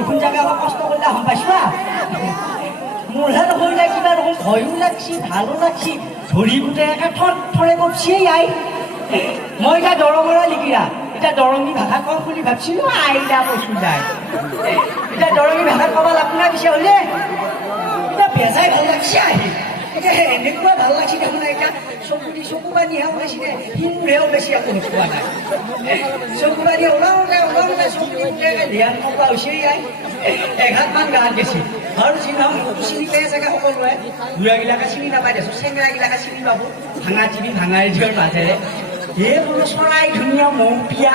বৰষুণ জাগা অলপ কষ্ট কৰিলে গম পাইছা মোৰহে নহৈলে কিবা দেখোন ভয়ো লাগছি ভালো লাগছি ধৰি গোটেই একে থৰে কপচিয়ে আই মই এতিয়া দৰঙৰা লিখিৰা এতিয়া দৰঙী ভাষা কম বুলি ভাবছিলো আইলা কৈছো যায় এতিয়া দৰঙী ভাষা ক'ব লাগব না পিছে হ'লে এতিয়া বেজাই ভাল লাগছি আহি এতিয়া এনেকুৱা ভাল লাগছি দেখোন এতিয়া চকু পানীহে ওলাইছিলে সিমূৰহে ওলাইছি একো নোপোৱা নাই চকু পানী ওলাওঁতে চকু ধ্যান নকৰা হৈছে আই এঘাতমান গাঁত গেছি আৰু চিনাম চিনি পাই চাগে সকলোৱে বুঢ়াগিলাকে চিনি নাপাই দেচোন চেঙেৰাগিলাকে চিনি পাব ভাঙা টিভি ভাঙা ৰেডিঅ'ৰ মাজেৰে হে বোলো চৰাই ধুনীয়া মৌপিয়া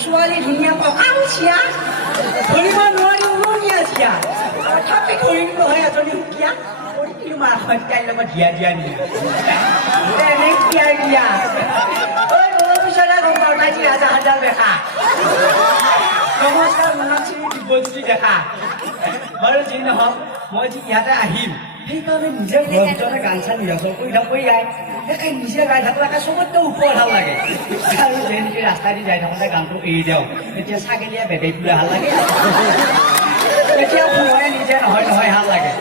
ছোৱালী ধুনীয়া পকালচিয়া ধৰিব নোৱাৰি উৰণীয়া চিয়া তথাপি ধৰিম নহয় এজনী সুকীয়া কৰিছিলো মাৰ সত্যাৰ লগত দিয়া নিয়া এনে দিয়া ঐ মোৰ পিছতে গম পাওঁ তাইজি ৰাজাহাজাৰ দেখা নমস্কাৰ মনাক্ষী দিব্যজ্যোতি দেখা বাৰু যি নহওক মই যি ইয়াতে আহিম সেইকাৰণে নিজে ঘৰতে গান চান ৰিহাৰ্চল কৰি থাকোঁ গাই সেই নিজে গাই থাকোঁ চবতকৈ ওপৰত ভাল লাগে আৰু যেনেকৈ ৰাস্তা দি যাই থাকোঁতে গানটো এৰি দিওঁ তেতিয়া ছাগলীয়ে বেবেই ফুলে ভাল লাগে তেতিয়া সময়ে নিজে নহয় ভাল লাগে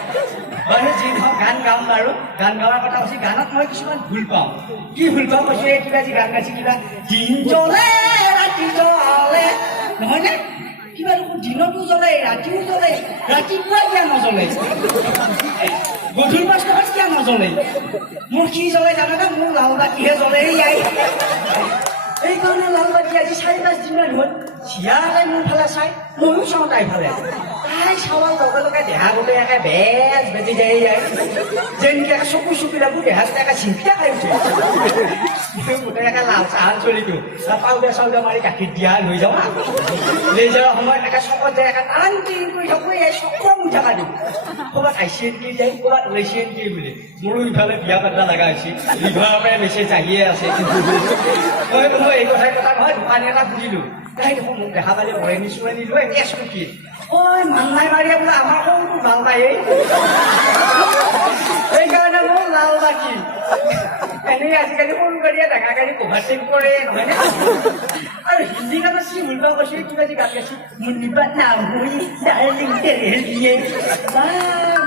বাৰু যি নহওক গান গাম বাৰু গান গাৱাৰ কথা কৈছে গানত মই কিছুমান ভুল পাওঁ কি ভুল পাওঁ কৈছে কিবা যি গান গাইছে কিবা দিন জ্বলে ৰাতি জ্বলে নহয়নে কিবা দেখোন দিনতো জ্বলে ৰাতিও জ্বলে ৰাতিপুৱা কিয় নজ্বলে গধূলি ৫টাত কিয় নজ্বলে মোৰ কি জ্বলে জানানে মোৰ লাল বাতিহে জ্বলে এইকাৰণে লাল বাতি আজি ৪-৫ দিনমান হ'ল চিয়াৰে মোৰ ফালে চাই ময়ো চাওঁ তাই ফালে তাই চাৱাৰ লগে লগে দেহা গোটেই একে বেজ বেজি যায় যেনেকৈ চকু লাগো দেহাটো একে চিন্তা খাই উঠে গোটেই একে লাল চাহাল চলি দিওঁ পাউডাৰ মাৰি গাখীৰ দিয়া লৈ যাওঁ লৈ যোৱাৰ সময়ত একে চকত যায় একে টান টিং কৰি থাকোঁ এই চকৰ মুঠাকা দিওঁ ক'ৰবাত ICNT যায় ক'ৰবাত OCNT বুলি মোৰো ইফালে বিয়া পাতা লগা হৈছে ইঘৰৰ পৰাই মেছেজ আহিয়ে আছে মই এই কথা নহয় দোকানী এটা বুজিলোঁ তাই দেখোন মোক দেখা পালে বৰেণী চোৰেণী লৈ স্কুটি ঐ মাংনাই মাৰিয়ে বোলে আমাৰ সৰুটো ভাল পায় সেইকাৰণে মোৰ লাল বাকী এনেই আজিকালি সৰু গাড়ীয়ে ডেকা গাড়ী অভাৰটেক কৰে নহয়নে আৰু হিন্দী গানত কি ভুল পাওঁ কৈছে কিবা যি গান গাইছে মুন্নিবাত নাম হুই ডাৰ্লিং তেৰে দিয়ে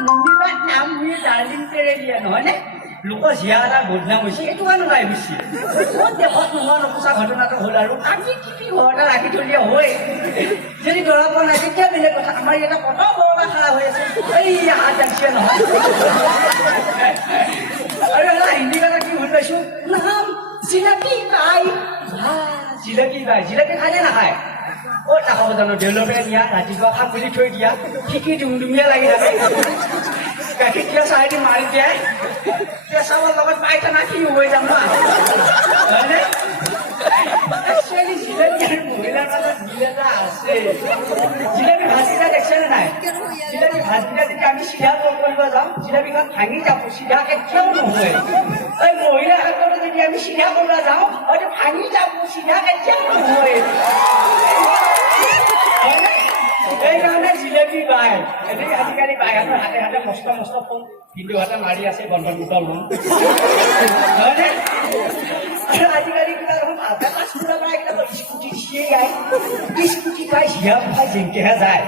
মুন্নিবাত নাম হুই ডাৰ্লিং তেৰে দিয়ে নহয়নে লোকৰ জীয়া এটা বদনাম হৈছে এইটো কাৰণে নাই বুজিছে ক'ত দেশত নোহোৱা নপোচা ঘটনাটো হ'ল আৰু আমি কি ঘৰতে ৰাখি থলীয়া হয় যদি দৰা পোৱা নাই তেতিয়া বেলেগ কথা আমাৰ ইয়াতে কত বৰকা খাৰা হৈ আছে এই হাত জানিছে নহয় আৰু এটা হিন্দী গানত কি ভুল পাইছো নাম জিলাপি বাই জিলাপি খাই নে নাখায় ক'ত নাখাব জানো দেউলকে নিয়া ৰাতিপুৱা খাম বুলি থৈ দিয়া শিকি ডুমডুমীয়া লাগি থাকে গাখীৰ দিয়া চাহেদি মাৰি দিয়াই চাবৰ লগত পাইখানা কি হৈ যাম হয়নে একচুৱেলি জিলাপি আৰু মহিলাৰ মাজত মিল এটা আছে জিলাপি ভাজিটা দেখছে নে নাই জিলাপি ভাজিটা যদি আমি চিধা কৰিব যাওঁ জিলাপিখন ভাঙি যাব চিধা কেতিয়াও নহয় এই মহিলাৰ হাতত যদি আমি চিধা কৰিব যাওঁ হয়তো ভাঙি যাব চিধা কেতিয়াও নহয় এইকাৰণে জিলাপি বাই এনেই আজিকালি বাইহাতৰ হাতে হাতে মস্ত ফোন কিন্তু হাতে মাৰি আছে বন্ধন গোটৰ লোন হয়নে আজিকালি কিবা দেখোন স্কুটি দিছিয়ে গাই স্কুটি পাই জিয়া পাই যেনেকেহে যায়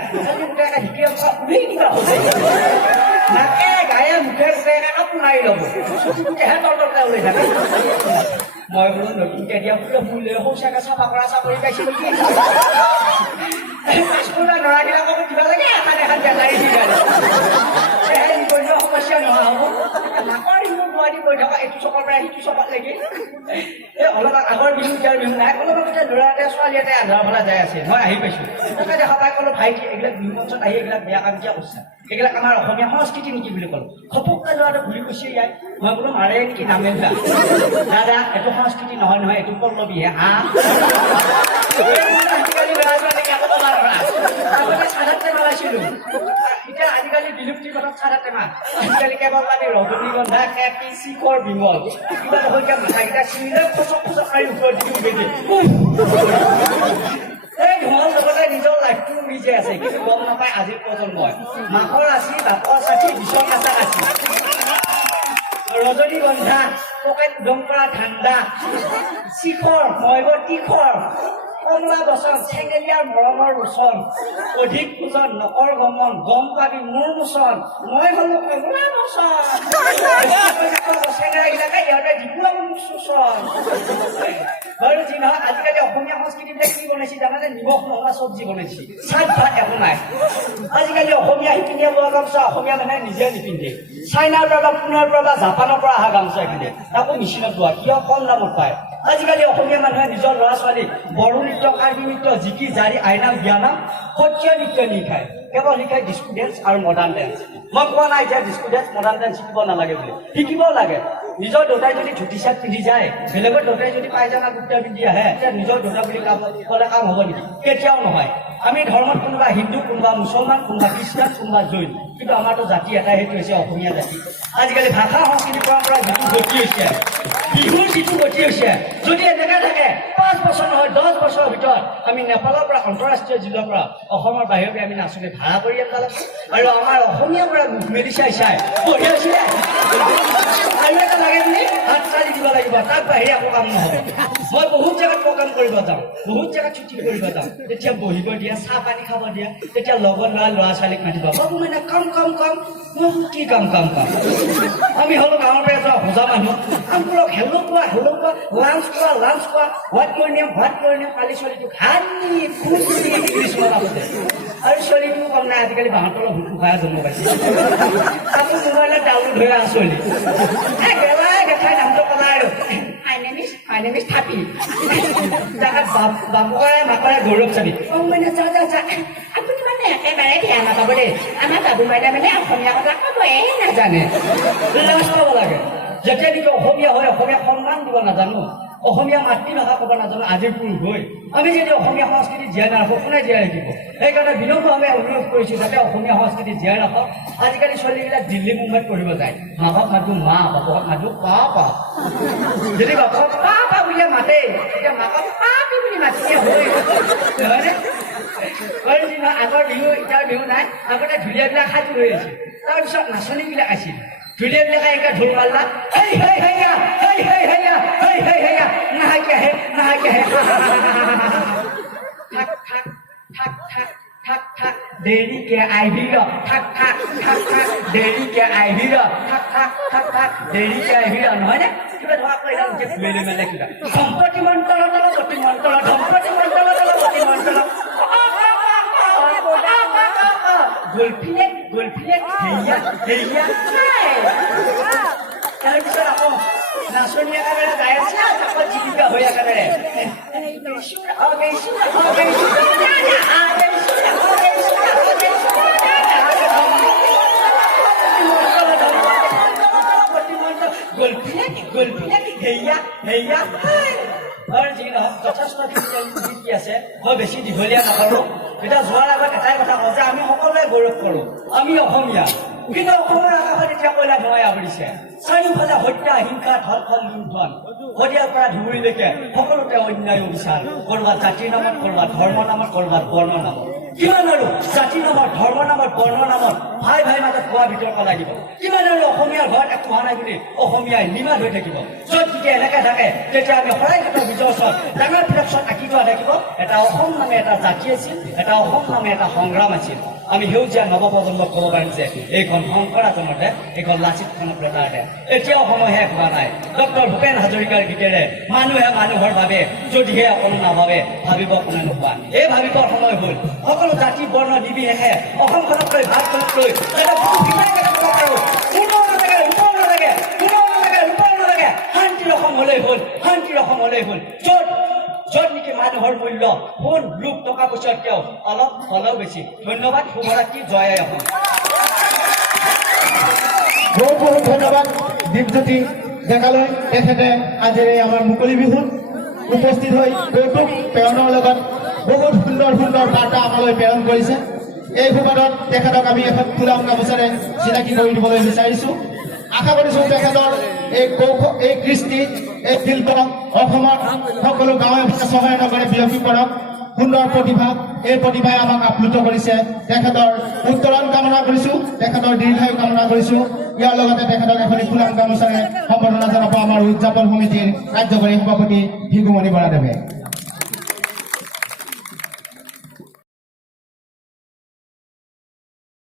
শিকি উলিয়াই দিবা নাকে গায়ে মুখে কাপোৰ মাৰি ল'ব চকুটোকেহে তলতে ওলাই থাকে মই বোলো নতুনকৈ দিয়া ফুল শৌচাকে চাফা কৰা চাকৰি পাইছিলোঁ কি পাঁচপুৰা ল'ৰাবিলাকক কিবা লাগে এখন বেটাৰী দি গাড়ী সমস্যা নোহোৱা হ'ব নাকৰ সিমূৰ গুৱাহাটী গৈ থকা এইটো চকৰ পৰা সিটো চকত লাগি এই অলপ আগৰ বিহু দিয়াৰ বিহু নাই অলপ আগতে ল'ৰা এটা ছোৱালী এটাই আন্ধাৰ ফালে যাই আছে মই আহি পাইছোঁ তাকে দেখা পাই ক'লো ভাইটি এইবিলাক বিহু মঞ্চত আহি এইবিলাক বেয়া কাম কিয় কৰিছে এইবিলাক আমাৰ অসমীয়া সংস্কৃতি নেকি বুলি ক'লো ঘপককৈ ল'ৰাটো ঘূৰি গুচি যায় মই বোলো মাৰে নেকি নামে দাদা এইটো সংস্কৃতি নহয় এইটো পল্লৱীহে আজিকালি ল'ৰা ছোৱালীক আগতে চাদা টেমা পাইছিলোঁ এতিয়া আজিকালি বিলুপ্তিৰ পথত চাদা টেমা আজিকালি কেৱল পানী ৰজনীগন্ধা কেপি শিখৰ বিমল কিবা নহয় মাথাকেইটা চিনিলে খচক মাৰি ওপৰত দি উঠে এই ধোঁৱাৰ লগতে নিজৰ লাইফটো নিজে আছে কিন্তু গম নাপায় আজিৰ প্ৰজন্মই মাকৰ আছি বাপৰ চাচি বিচৰ কাচাক আছি ৰজনীগন্ধা পকেট উদং কৰা ঠাণ্ডা শিখৰ ময়গৰ তীখৰ কমলা বচন চেঙেলীয়াৰ মৰমৰ ৰোচন অধিক পূজন নকৰ গমন গম পাবি মোৰ মোচন মই হলো কমলা বচন চেঙেৰাগিলাকে ইহঁতে দিব মোক শোষণ বাৰু যি নহয় আজিকালি অসমীয়া সংস্কৃতিবিলাক কি বনাইছে জানানে নিমখ নহা চব্জি বনাইছে চাত ভাত একো নাই আজিকালি অসমীয়া শিপিনীয়ে লোৱা গামোচা অসমীয়া মানুহে নিজে নিপিন্ধে চাইনাৰ পৰা বা পুনৰ পৰা বা জাপানৰ পৰা অহা গামোচা কিনে তাকো মেচিনত লোৱা কিয় কম দামত পায় আজিকালি অসমীয়া মানুহে নিজৰ ল'ৰা ছোৱালীক বড়ো নৃত্য কাৰ্বি নৃত্য জিকি জাৰি আইনাম জ্ঞানাম সত্ৰীয়া নৃত্য নিশিকায় কেৱল শিকায় ডিস্কো ডেন্স আৰু মডাৰ্ণ ডেন্স মই কোৱা নাই যে ডিস্কো ডেন্স মডাৰ্ণ ডেন্স শিকিব নালাগে বুলি শিকিবও লাগে নিজৰ দেউতাই যদি ধুতি চাৰ্ট পিন্ধি যায় বেলেগৰ দেউতাই যদি পায়জামা কুৰ্তা পিন্ধি আহে তেতিয়া নিজৰ দেউতা বুলি ক'লে কাম হ'ব নেকি কেতিয়াও নহয় আমি ধৰ্মত কোনোবা হিন্দু কোনোবা মুছলমান কোনোবা খ্ৰীষ্টান কোনোবা জৈন কিন্তু আমাৰতো জাতি এটাই সেইটো হৈছে অসমীয়া জাতি আজিকালি ভাষা সংস্কৃতি পৰম্পৰা যিটো গতি হৈছে বিহুৰ যিটো গতি হৈছে যদি এনেকৈ থাকে 5 বছৰ নহয় 10 বছৰৰ ভিতৰত আমি নেপালৰ পৰা আন্তঃৰাষ্ট্ৰীয় জিলাৰ পৰা অসমৰ বাহিৰৰ পৰা আমি নাচনী ভাড়া কৰি আনিব লাগিব আৰু আমাৰ অসমীয়াৰ পৰা মুখ মেলি চাই বহি আছিলে আৰু এটা লাগে বুলি হাত চালি দিব লাগিব তাত বাহিৰে একো কাম নহ'ব মই বহুত জেগাত প্ৰগ্ৰাম কৰিব যাওঁ বহুত জেগাত ছুটি কৰিব যাওঁ তেতিয়া বহিব দিয়া চাহ পানী খাব দিয়া তেতিয়া লগৰ ল'ৰা ছোৱালীক মাতিব বাবু মানে কাম কি কাম আমি হ'লো গাঁৱৰ পৰা যোৱা ভোজা মানুহ কামবোৰক হেল্ল' কোৱা লাঞ্চ কোৱা হোৱাট মৰ্ণিং কালি ছোৱালীটোক হানি খুচি ইংলিছ মাতে আৰু ছোৱালীটো কম নাই আজিকালি বাহঁতৰ ভুকু খাই জন্ম পাইছে আপুনি মোবাইলত ডাউনলোড হৈ আছো ছোৱালী গেঠাই নামটো ক'লা আৰু My name is Thapi. বাবুৰে মাকৰে গৌৰৱ চাবি মানে আপুনি মানে একেবাৰে ধ্যান নাপাব দেই আমাৰ বাবু বাইদেউ মানে অসমীয়া কথা ক'বই নাজানে লাজ পাব লাগে যেতিয়া নেকি অসমীয়া হয় অসমীয়া সন্মান দিব নাজানো অসমীয়া মাতৃভাষা ক'ব নাজানো আজিৰ পুৰুষ হৈ আমি যদি অসমীয়া সংস্কৃতি জীয়াই নাৰাখোঁ কোনে জীয়াই ৰাখিব সেইকাৰণে বিনম্ৰভাৱে অনুৰোধ কৰিছোঁ যাতে অসমীয়া সংস্কৃতি জীয়াই ৰাখক আজিকালি ছোৱালীবিলাক দিল্লী মুম্বাইত পঢ়িব যায় মাকক মাতো মা বাপকক মাতো পা যদি বাপক পা বুলিয়ে মাতে তেতিয়া মাকক পাপি বুলি মাতিলে হয়নে আগৰ বিহু এতিয়াৰ বিহু নাই আগতে ঢুলীয়াবিলাক সাজু হৈ আছিল তাৰপিছত নাচনীবিলাক আছিল ঢুলীয়াবিলাকে এনেকৈ ঢোল মাৰিলা নাহাকে আহে থাক দেৰিকে আহিবি নহয় নে কিবা ধৰা কৰিলা মেলে কিবা সম্পত্তি মন্ত্ৰৰ সম্পত্তি মন্ত্ৰৰ গল্ফিলে তাৰপিছত আকৌ নাচনী একেবাৰে গাই আছে আকৌ জীৱিকা হৈ একেবাৰে যথেষ্ট কি আছে মই বেছি দীঘলীয়া নকৰোঁ এতিয়া যোৱাৰ আগত এটাই কথা কওঁ যে আমি সকলোৱে গৌৰৱ কৰোঁ আমি অসমীয়া কিন্তু অসমৰ আকাশত এতিয়া কয়লা ধোঁৱাই আৱৰিছে চাৰিওফালে হত্যা হিংসা ধৰ্ষণ লুণ্ঠন শদিয়াৰ পৰা ধুবুৰীলৈকে সকলোতে অন্যায় অবিচাৰ ক'ৰবাত জাতিৰ নামত ক'ৰবাত ধৰ্ম নামত ক'ৰবাত বৰ্ণ নামত কিমান আৰু জাতি নামত ধৰ্ম নামত বৰ্ণ নামত ভাই মাজত খোৱা বিতৰ্ক লাগিব কিমান আৰু অসমীয়াৰ ঘৰত একো হোৱা নাই বুলি অসমীয়াই নিমাত হৈ থাকিব য'ত যেতিয়া এনেকৈ থাকে তেতিয়া আমি শৰাইঘাটৰ বিজয় ওচৰত ডাঙৰ ফ্লেক্সত আঁকি থোৱা থাকিব এটা অসম নামে এটা জাতি আছিল এটা অসম নামে এটা সংগ্ৰাম আছিল আমি সেউজীয়া নৱপ্ৰজন্মক ক'ব পাৰিম যে এইখন শংকৰাজনতে এইখন লাচিত খানপ্ৰতাৰতে এতিয়াও সময় শেষ হোৱা নাই ডক্টৰ ভূপেন হাজৰিকাৰ গীতেৰে মানুহে মানুহৰ বাবে যদিহে অকণো নাভাবে ভাবিব কোনে নোপোৱা এই ভাবিবৰ সময় হ'ল সকলো জাতি বৰ্ণ নিৰ্বিশেষে অসমখনতকৈ ভাৰতখনতকৈ শান্তিৰ অসম হ'লেই হ'ল য'ত নেকি মানুহৰ মূল্য সোণ ৰূপ টকা পইচাতকৈও অলপ হ'লেও বেছি ধন্যবাদ শুভৰাত্ৰি জয় অসম বহুত ধন্যবাদ দীপজ্যোতি ডেকালৈ তেখেতে আজি আমাৰ মুকলি বিহুত উপস্থিত হৈ কৌতুক প্ৰেৰণৰ লগত বহুত সুন্দৰ বাৰ্তা আমালৈ প্ৰেৰণ কৰিছে এই সুবাদত তেখেতক আমি এখন ফুলাম গামোচাৰে চিনাকি কৰি দিবলৈ বিচাৰিছোঁ আশা কৰিছোঁ তেখেতৰ এই কৃষ্টি এই শিল্প অসমৰ সকলো গাঁৱে চহৰে নগৰে বিয়পি পৰক সুন্দৰ প্ৰতিভা এই প্ৰতিভাই আমাক আপ্লুত কৰিছে তেখেতৰ উত্তৰণ কামনা কৰিছোঁ তেখেতৰ দীৰ্ঘায়ু কামনা কৰিছোঁ ইয়াৰ লগতে তেখেতক এখন ফুলাম গামোচাৰে সম্বৰ্ধনা জনাব আমাৰ উদযাপন সমিতিৰ কাৰ্যকৰী সভাপতি ভিগুমণি বৰাদেৱে